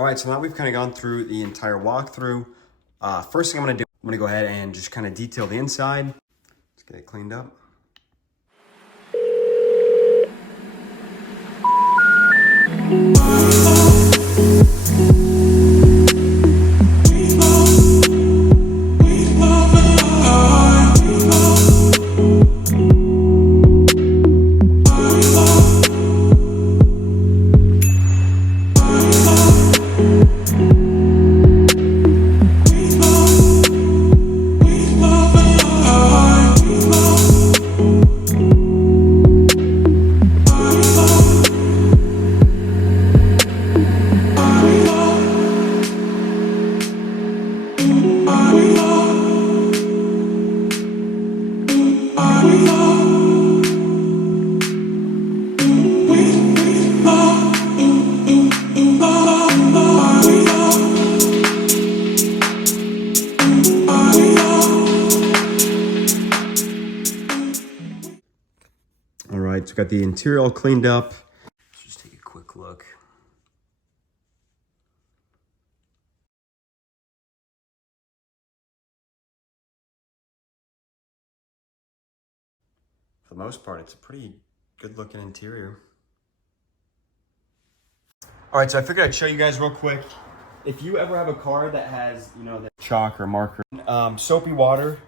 All right, so now we've kind of gone through the entire walkthrough. First thing I'm gonna do, I'm gonna go ahead and just kind of detail the inside. Let's get it cleaned up. All right, so we got the interior all cleaned up. Let's just take a quick look. For the most part, it's a pretty good looking interior. All right, so I figured I'd show you guys real quick. If you ever have a car that has, you know, the chalk or marker, soapy water,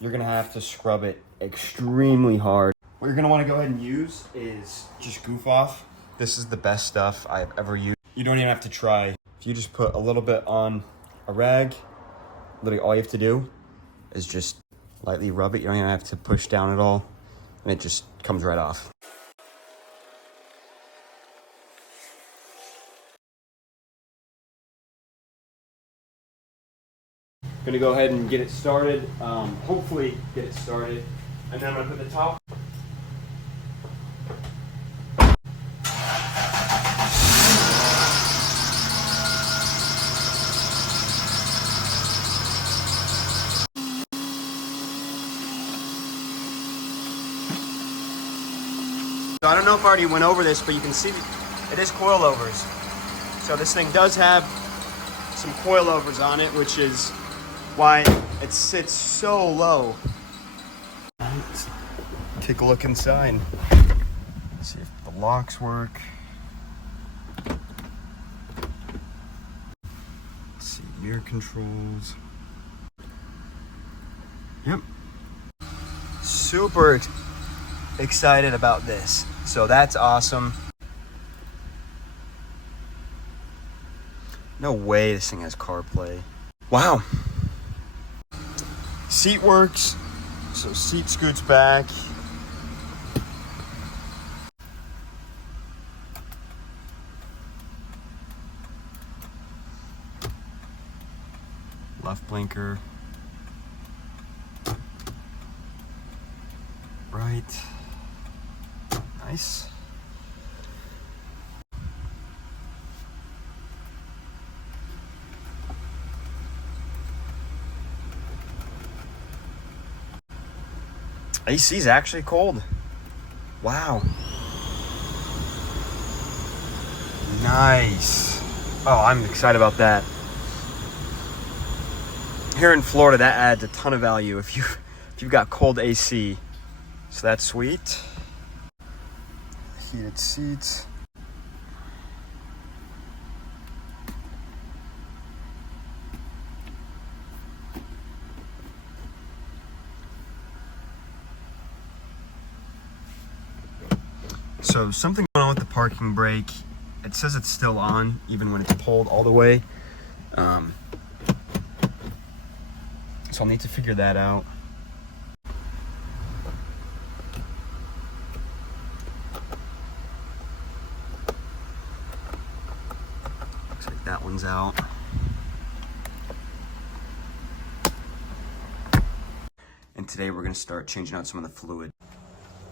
you're gonna have to scrub it extremely hard. What you're gonna wanna go ahead and use is just Goof Off. This is the best stuff I've ever used. You don't even have to try. If you just put a little bit on a rag, literally all you have to do is just lightly rub it. You don't even have to push down at all, and it just comes right off. Gonna go ahead and get it started. Hopefully get it started. And then I'm gonna put the top. So I don't know if I already went over this, but you can see it is coilovers. So this thing does have some coilovers on it, which is why it sits so low. Let's take a look inside. See if the locks work. Let's see, mirror controls. Yep. Super excited about this. So that's awesome. No way this thing has CarPlay. Wow. Seat works. So seat scoots back. Left blinker. Right. Nice. AC is actually cold. Wow. Nice. Oh, I'm excited about that. Here in Florida, that adds a ton of value if you've got cold AC. So that's sweet. Heated seats. So something going on with the parking brake. It says it's still on even when it's pulled all the way. So I'll need to figure that out. Looks like that one's out. And today we're going to start changing out some of the fluid.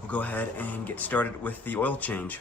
We'll go ahead and get started with the oil change.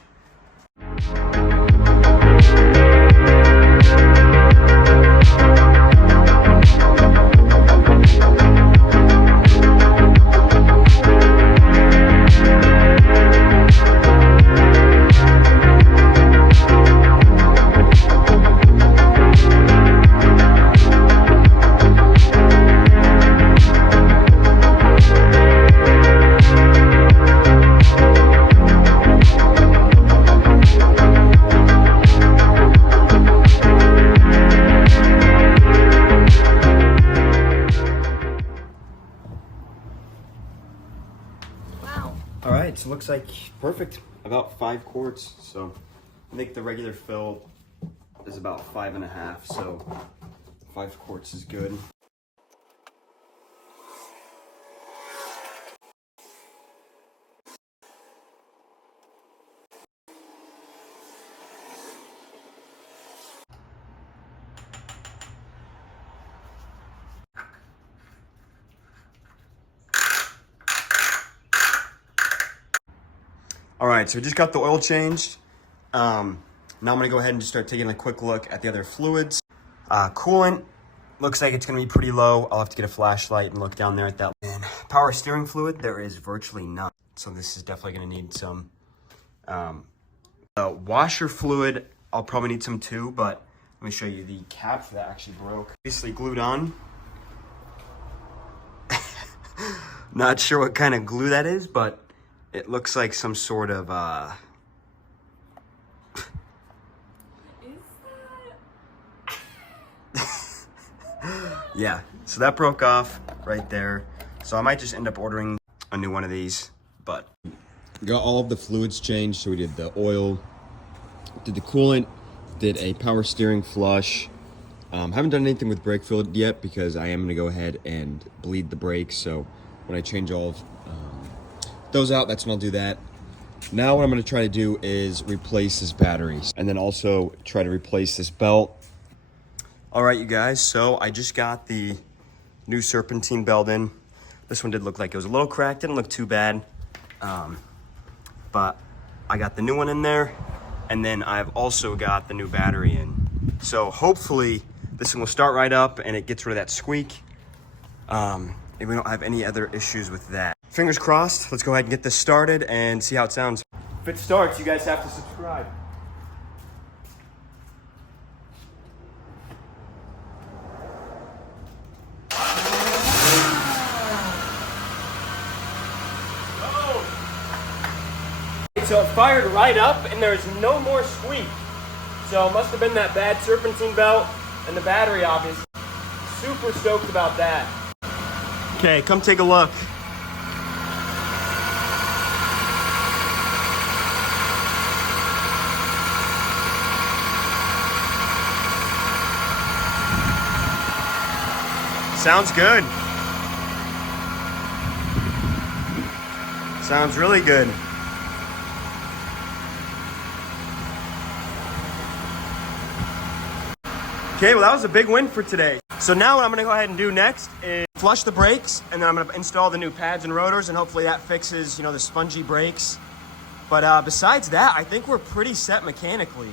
looks like perfect, about 5 quarts. So I think the regular fill is about 5.5, so 5 quarts is good. All right, so we just got the oil changed. Now I'm gonna go ahead and just start taking a quick look at the other fluids. Coolant, looks like it's gonna be pretty low. I'll have to get a flashlight and look down there at that. And power steering fluid, there is virtually none. So this is definitely gonna need some. Washer fluid, I'll probably need some too, but let me show you the cap for that actually broke. Basically glued on. Not sure what kind of glue that is, but it looks like some sort of, yeah, so that broke off right there. So I might just end up ordering a new one of these, but. Got all of the fluids changed. So we did the oil, did the coolant, did a power steering flush. Haven't done anything with brake fluid yet because I am gonna go ahead and bleed the brakes. So when I change all of those out, that's when I'll do that. Now what I'm gonna try to do is replace this battery and then also try to replace this belt. All right, you guys, so I just got the new serpentine belt in. This one did look like it was a little cracked, didn't look too bad. But I got the new one in there, and then I've also got the new battery in. So hopefully this one will start right up and it gets rid of that squeak. And we don't have any other issues with that. Fingers crossed, let's go ahead and get this started and see how it sounds. If it starts, you guys have to subscribe. So it fired right up and there's no more squeak. So it must have been that bad serpentine belt and the battery, obviously. Super stoked about that. Okay, come take a look. Sounds good. Sounds really good. Okay, well that was a big win for today. So now what I'm gonna go ahead and do next is flush the brakes, and then I'm gonna install the new pads and rotors, and hopefully that fixes, the spongy brakes. But besides that, I think we're pretty set mechanically.